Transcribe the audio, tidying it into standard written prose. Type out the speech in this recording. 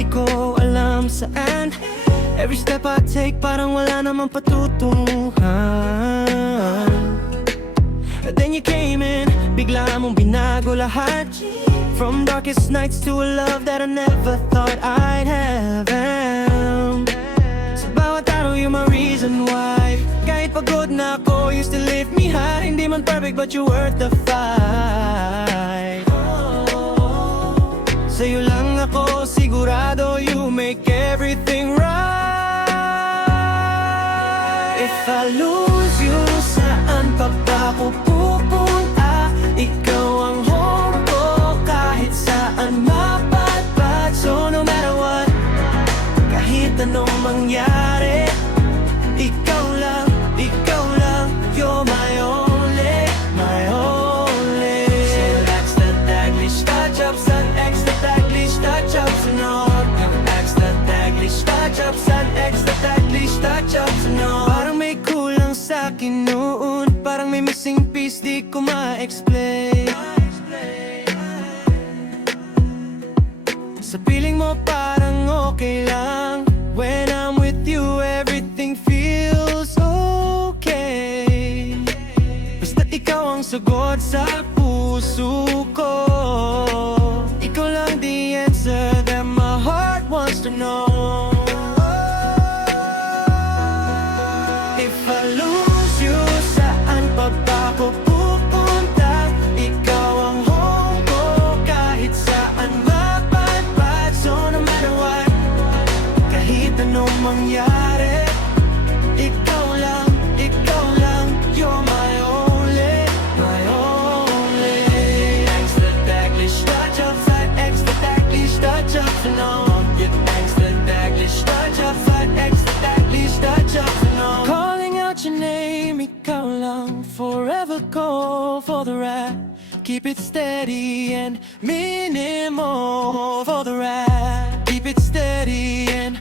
di ko alam saan. Every step I take parang wala namang patutunguhan. And then you came in, bigla mong binago lahat. From darkest nights to a love that I never thought I'd have. Sa bawat araw you're my reason why. Kahit pagod na ako, you still lift me high. Hindi man perfect but you're worth the fight. Sa'yo lang ako sigurado, you make everything right. If I lose you, saan pa ba ako pupunta? Ikaw ang home ko, kahit saan mapadpad. So no matter what, kahit anong mangyari, ikaw lang, you're my only, my only. Extra täglich touch-ups, extra täglich touch-ups, no. Extra täglich touch-ups, extra täglich touch-ups, no. Parang may kulang sa'kin noon, parang may missing piece di ko ma-explain. Sa piling mo parang okay lang. When I'm with you everything feels okay. Basta't ikaw ang sagot sa puso ko. Ikaw lang the answer that my heart wants to know. If I lose you, saan pa ba ako pupunta? Ikaw ang home ko, kahit saan mapadpad. So no matter what, kahit anong mangyari, ikaw lang, you're my only, my only. Extra täglich touch-ups, extra täglich touch-ups, no. Extra täglich touch-ups, extra täglich touch-ups, no. Calling out your name, ikaw lang, forever call for the rap. Keep it steady and minimal for the rap. Keep it steady and